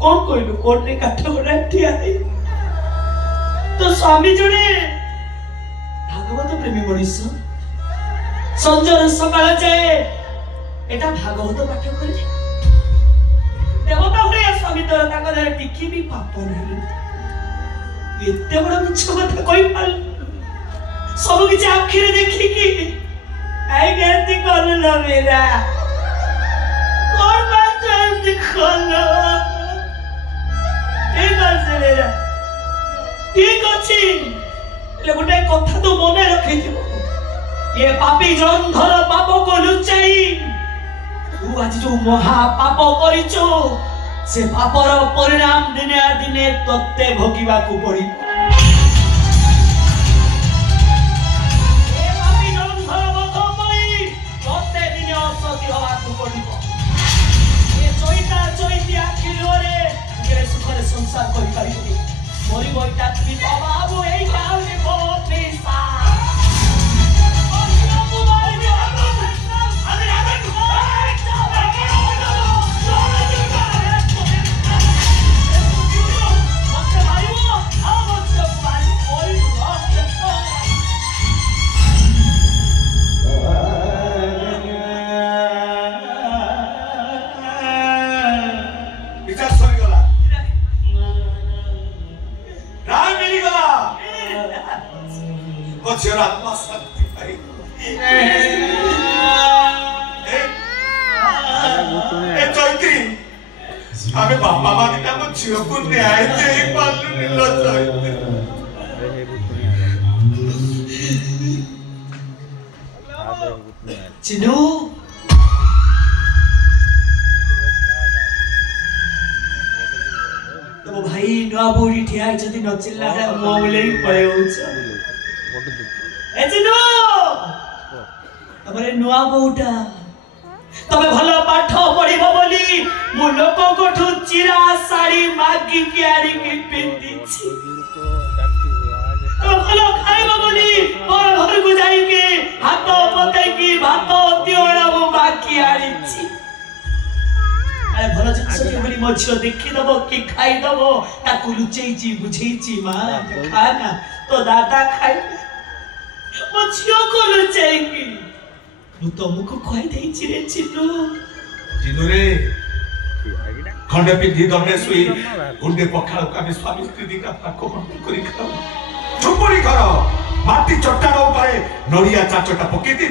कौन कहलु कोर्ट रे काठ गोड़ा ठिया तो स्वामी जने भागवत प्रेमी मनुष्य संजय सकाळ जाए एटा भागवत पाठ करे देवता भलिया स्वामी तो ताको धरे टिकी भी पाप नहीं एते बड़ मिछ कथा कहि पाल सब किछ आखिर देखि की आई गलती कर लो मेरा और बात खोलो ठीक अच्छी गोटे कथा तो मन रखी ये पापी जंधर पाप को लुचाई तू आज जो महा पाप करिचो से पापर परिणाम दिने दिने तत्ते भोगिबा को पड़ी ये पापी जंधर बध पई तत्ते दिने असती हवा को पड़िबो ये चोइता चोइती आखिरे के सुखरे संसार करि पारिबो मोरी बोइटा की बाबू एई गाउले बहुत पैसा आत्मा शक्ति पाई चैत्री आमे बापा माने का झियो को न्याय दे पालु निलो चैत्री चिनू तो भाई नुआ बोडी ठिया जदी नचिल्ला रे मोले पळे होछ तमरे नुआ बोटा तमे भलो पाठ पढिबो बोली मु लोक कोठु चिरा साड़ी मागी के आरी के पिंदी छी तो भलो खाइबो बोली और घर को जाई के हाथ पतई की भात तियोड़ा मु बाकी आरी छी अरे भलो जिंस के बोली मो छियो देखि दबो कि खाइ दबो ताकु लुचेई छी बुझेई छी मां खाना तो दादा खाइ मो छियो को लुचेई मु तुमको कहै देई छी रे चिन्नू चिन्नू रे खंडे पिंधी दमे सुई गुंडे पखाल का स्वामी स्त्री का पाको करी खाओ चुपड़ी करो माटी चट्टान ऊपर नड़िया चाचटा पकेती